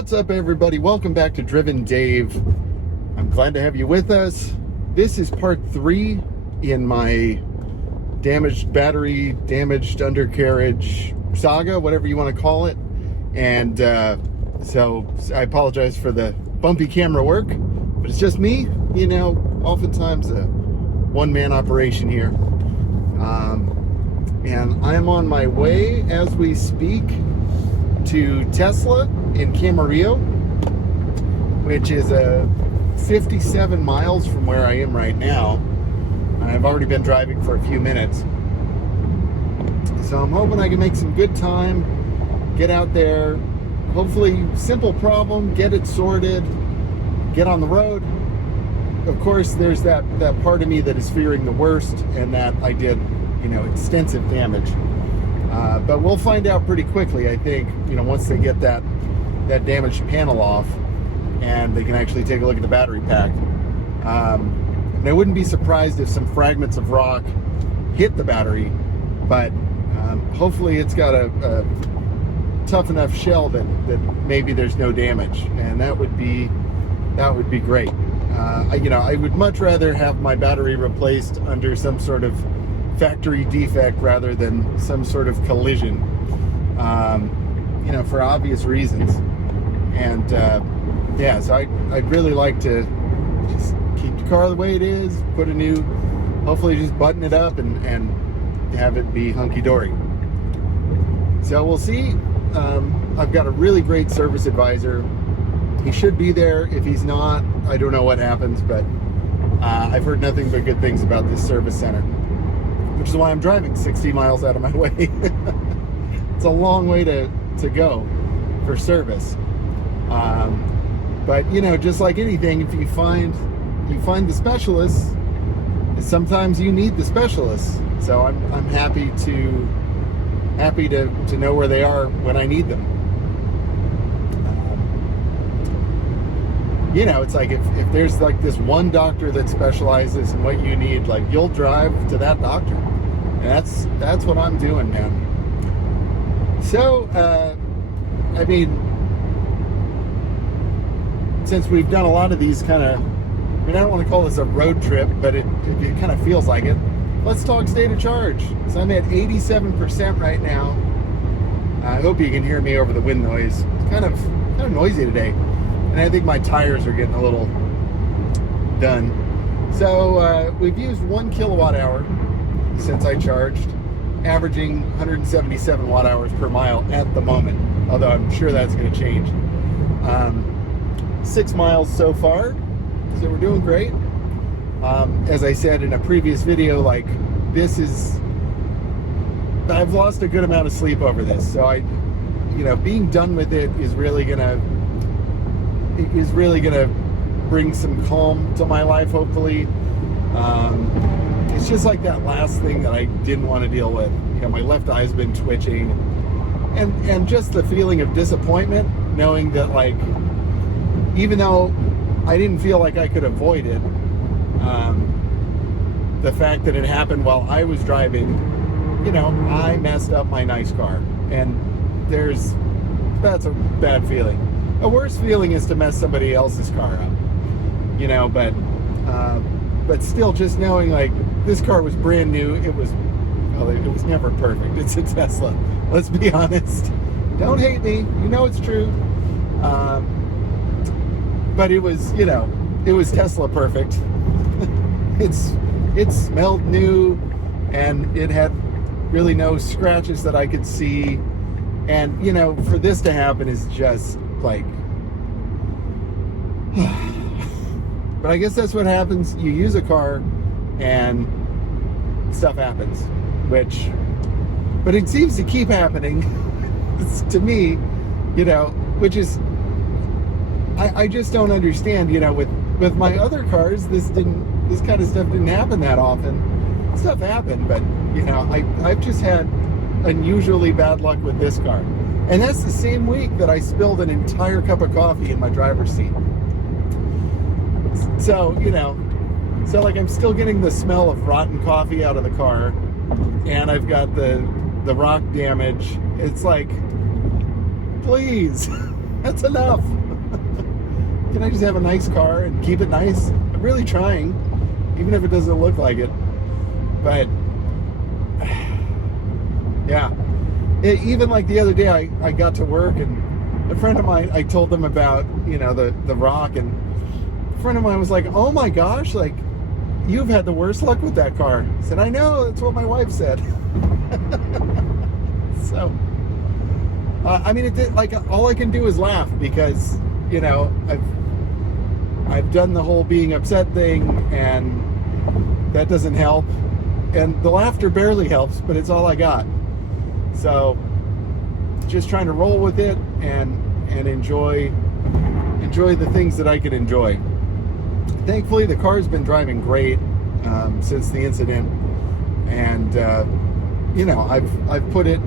What's up, everybody? Welcome back to Driven Dave. I'm glad to have you with us. This is part 3 in my damaged battery, damaged undercarriage saga, whatever you want to call it. And so I apologize for the bumpy camera work, but it's just me. You know, oftentimes a one-man operation here. And I'm on my way as we speak to Tesla in Camarillo, which is 57 miles from where I am right now. I've already been driving for a few minutes, so I'm hoping I can make some good time, get out there, hopefully simple problem, get it sorted, get on the road. Of course, there's that part of me that is fearing the worst, and that I did, extensive damage. But we'll find out pretty quickly, I think, once they get that damaged panel off and they can actually take a look at the battery pack. And I wouldn't be surprised if some fragments of rock hit the battery, but hopefully it's got a tough enough shell that maybe there's no damage, and that would be great. I would much rather have my battery replaced under some sort of factory defect rather than some sort of collision, for obvious reasons. And so I'd really like to just keep the car the way it is, put a new, hopefully just button it up and have it be hunky-dory. So we'll see. I've got a really great service advisor. He should be there. If he's not, I don't know what happens, but I've heard nothing but good things about this service center, which is why I'm driving 60 miles out of my way. It's a long way to go for service. But just like anything, if you find the specialists, sometimes you need the specialists. So I'm happy to know where they are when I need them. It's like if there's like this one doctor that specializes in what you need, like you'll drive to that doctor. And that's what I'm doing, man. So, since we've done a lot of these kind of, I don't want to call this a road trip, but it kind of feels like it. Let's talk state of charge. So I'm at 87% right now. I hope you can hear me over the wind noise. It's kind of noisy today. And I think my tires are getting a little done. So we've used 1 kilowatt hour since I charged, averaging 177 watt hours per mile at the moment, although I'm sure that's going to change. 6 miles so far, so we're doing great. As I said in a previous video, I've lost a good amount of sleep over this, so being done with it is really gonna bring some calm to my life, hopefully. It's just like that last thing that I didn't want to deal with. My left eye's been twitching, and just the feeling of disappointment, knowing that, even though I didn't feel like I could avoid it, the fact that it happened while I was driving, I messed up my nice car, and that's a bad feeling. A worse feeling is to mess somebody else's car up, but still, just knowing this car was brand new, it was never perfect. It's a Tesla. Let's be honest. Don't hate me. It's true. But it was Tesla perfect. It smelled new, and it had really no scratches that I could see. And for this to happen is just but I guess that's what happens. You use a car and stuff happens, but it seems to keep happening to me, which is, I just don't understand. With my other cars, this kind of stuff didn't happen that often. Stuff happened, but I've just had unusually bad luck with this car. And that's the same week that I spilled an entire cup of coffee in my driver's seat. So, I'm still getting the smell of rotten coffee out of the car, and I've got the rock damage. It's like, please, That's enough. Can I just have a nice car and keep it nice? I'm really trying, even if it doesn't look like it. But yeah, even like the other day, I got to work and a friend of mine, I told them about, the Rock, and a friend of mine was like, oh my gosh, like, you've had the worst luck with that car. I said, I know, that's what my wife said. So, I mean, all I can do is laugh because, I've done the whole being upset thing, and that doesn't help. And the laughter barely helps, but it's all I got. So, just trying to roll with it and enjoy the things that I can enjoy. Thankfully, the car's been driving great since the incident, and I've put it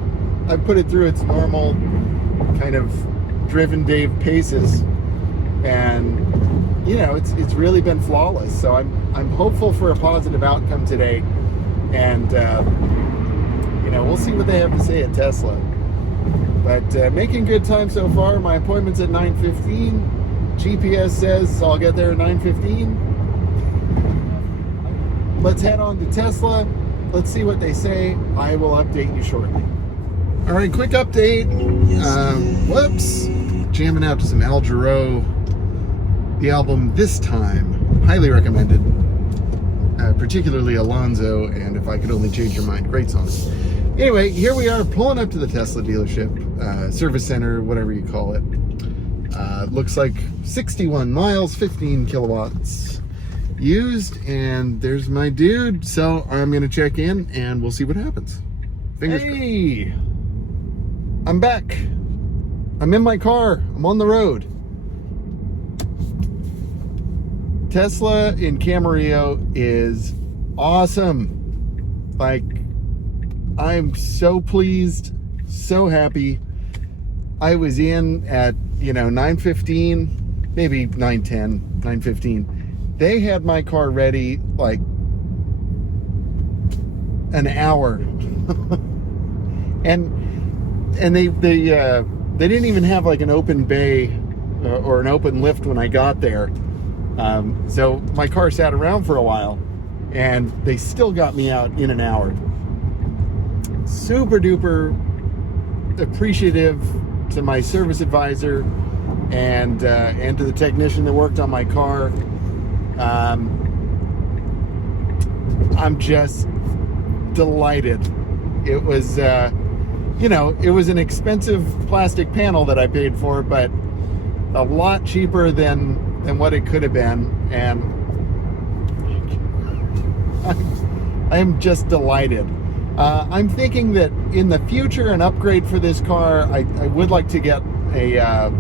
through its normal kind of driven Dave paces, and it's really been flawless. So I'm hopeful for a positive outcome today, and we'll see what they have to say at Tesla. But making good time so far. My appointment's at 9:15. GPS says I'll get there at 9:15. Let's head on to Tesla. Let's see what they say. I will update you shortly. All right, quick update. Whoops. Jamming out to some Al Jarreau. The album This Time. Highly recommended. Particularly Alonzo and If I Could Only Change Your Mind. Great songs. Anyway, here we are pulling up to the Tesla dealership, service center, whatever you call it. Looks like 61 miles, 15 kilowatts used, and there's my dude. So I'm gonna check in and we'll see what happens. Fingers crossed. I'm back. I'm in my car. I'm on the road. Tesla in Camarillo is awesome. Like, I'm so pleased, so happy. I was in at 9:15, maybe 9:10, 9:15. They had my car ready like an hour, and they didn't even have like an open bay or an open lift when I got there. So my car sat around for a while, and they still got me out in an hour. Super duper appreciative to my service advisor and to the technician that worked on my car. I'm just delighted. It was, it was an expensive plastic panel that I paid for, but a lot cheaper than what it could have been, and I am just delighted. I'm thinking that in the future, an upgrade for this car, I would like to get a,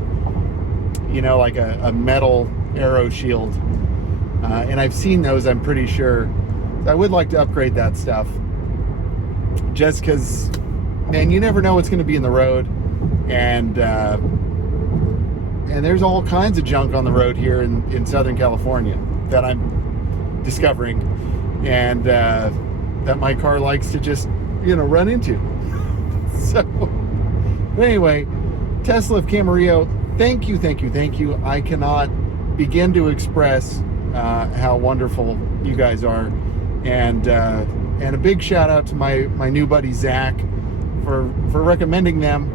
like a metal aero shield. And I've seen those, I'm pretty sure. I would like to upgrade that stuff. Just because, man, you never know what's going to be in the road. And there's all kinds of junk on the road here in Southern California that I'm discovering. And that my car likes to just, run into. So, anyway, Tesla of Camarillo, thank you. I cannot begin to express how wonderful you guys are. And a big shout out to my new buddy, Zach, for recommending them.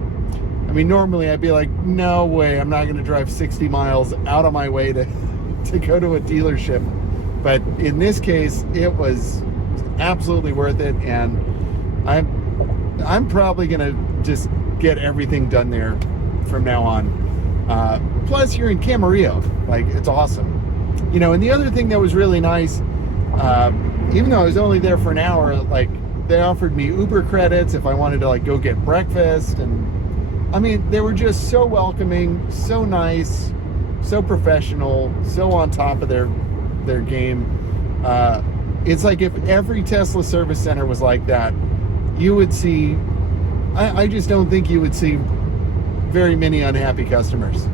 I mean, normally I'd be like, no way, I'm not going to drive 60 miles out of my way to go to a dealership. But in this case, it was absolutely worth it, and I'm probably gonna just get everything done there from now on. Plus, you're in Camarillo, like, it's awesome. And the other thing that was really nice, even though I was only there for an hour, like, they offered me Uber credits if I wanted to, like, go get breakfast, and I mean, they were just so welcoming, so nice, so professional, so on top of their game. It's like if every Tesla service center was like that, you would see, I just don't think you would see very many unhappy customers.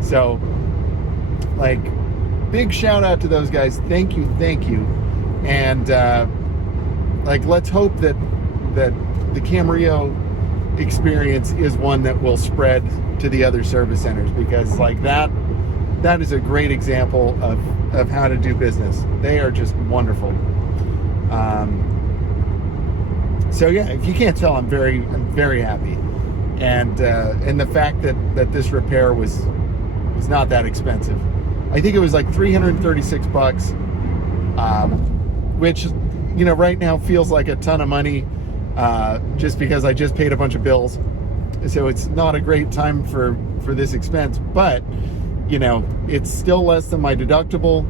So, like, big shout out to those guys. Thank you. And, like, let's hope that the Camarillo experience is one that will spread to the other service centers, because like that is a great example of how to do business. They are just wonderful. So yeah, if you can't tell, I'm very happy, and the fact that this repair was not that expensive. I think it was like $336, which, you know, right now feels like a ton of money, just because I just paid a bunch of bills. So it's not a great time for this expense, but you know, it's still less than my deductible.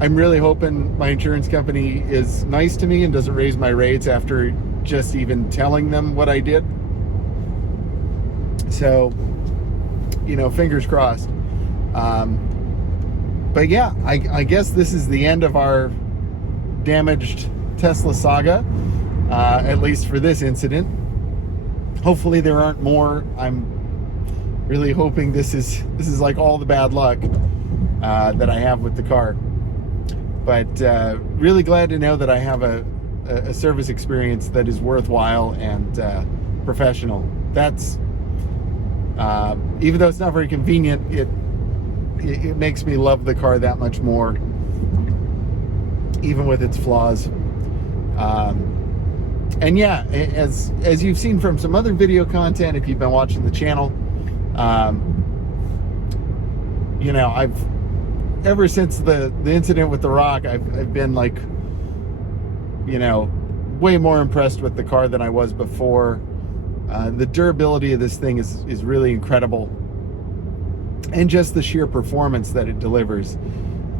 I'm really hoping my insurance company is nice to me and doesn't raise my rates after just even telling them what I did. So, you know, fingers crossed. But yeah, I guess this is the end of our damaged Tesla saga, at least for this incident. Hopefully there aren't more. I'm really hoping this is like all the bad luck that I have with the car. But really glad to know that I have a service experience that is worthwhile and professional. That's even though it's not very convenient, it makes me love the car that much more, even with its flaws. And yeah, as you've seen from some other video content, if you've been watching the channel, you know, ever since the incident with the rock, I've been like, you know, way more impressed with the car than I was before. The durability of this thing is really incredible, and just the sheer performance that it delivers.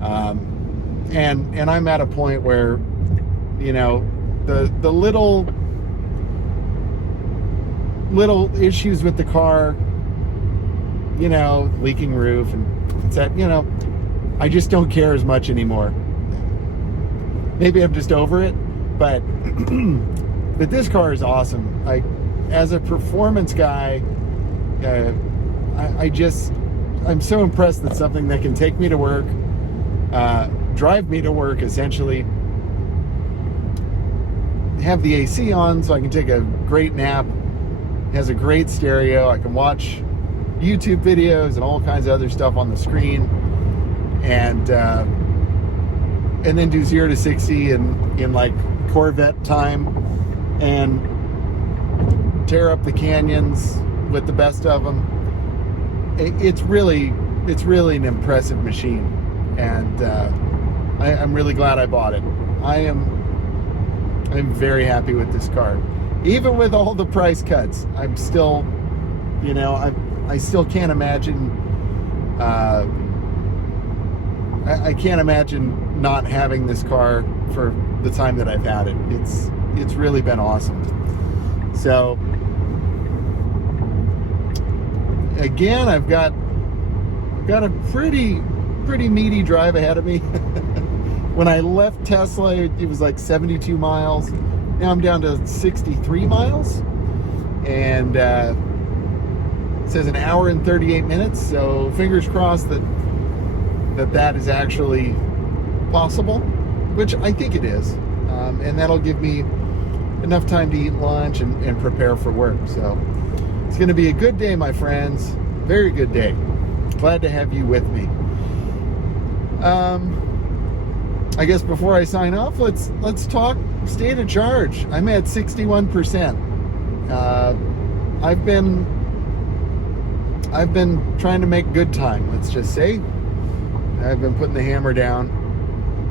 And I'm at a point where, you know, the little issues with the car, you know, leaking roof and it's that, you know, I just don't care as much anymore. Maybe I'm just over it, but but this car is awesome. As a performance guy, I'm so impressed that something that can take me to work, drive me to work essentially, have the AC on so I can take a great nap, has a great stereo, I can watch YouTube videos and all kinds of other stuff on the screen, and then do 0 to 60 in like Corvette time, and tear up the canyons with the best of them. It's really an impressive machine, and I'm really glad I bought it. I'm very happy with this car, even with all the price cuts. I'm still, you know, I still can't imagine. I can't imagine not having this car for the time that I've had it. It's really been awesome. So again, I've got a pretty meaty drive ahead of me. When I left Tesla, it was like 72 miles. Now I'm down to 63 miles, and it says an hour and 38 minutes. So fingers crossed that is actually possible, which I think it is, and that'll give me enough time to eat lunch and prepare for work. So it's going to be a good day, my friends. Very good day. Glad to have you with me. I guess before I sign off, let's talk state of charge. I'm at 61%. I've been trying to make good time, let's just say. I've been putting the hammer down.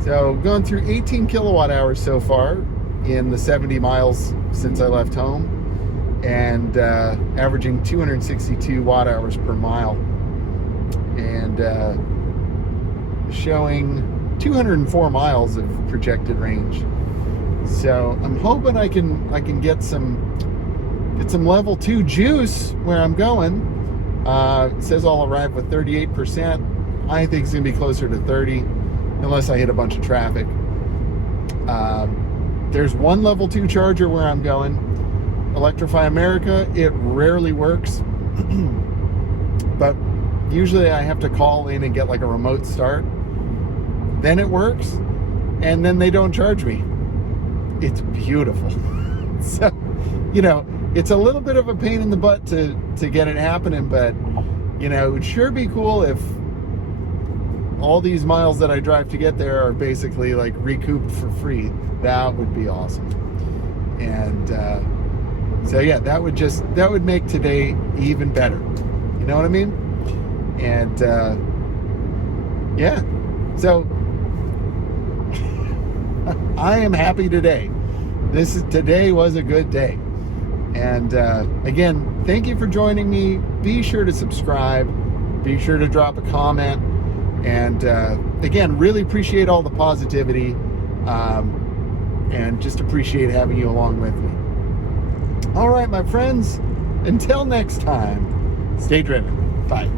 So going through 18 kilowatt hours so far in the 70 miles since I left home, and averaging 262 watt hours per mile, and showing 204 miles of projected range. So I'm hoping I can get some level 2 juice where I'm going. It says I'll arrive with 38%. I think it's gonna be closer to 30, unless I hit a bunch of traffic. There's one level 2 charger where I'm going, Electrify America. It rarely works, but usually I have to call in and get like a remote start. Then it works, and then they don't charge me. It's beautiful. So you know, it's a little bit of a pain in the butt to get it happening, but, you know, it would sure be cool if all these miles that I drive to get there are basically like recouped for free. That would be awesome. And so yeah, that would make today even better. You know what I mean? And yeah, so I am happy today. Today was a good day. And again, thank you for joining me. Be sure to subscribe. Be sure to drop a comment. And again, really appreciate all the positivity, and just appreciate having you along with me. All right, my friends, until next time, stay driven. Bye.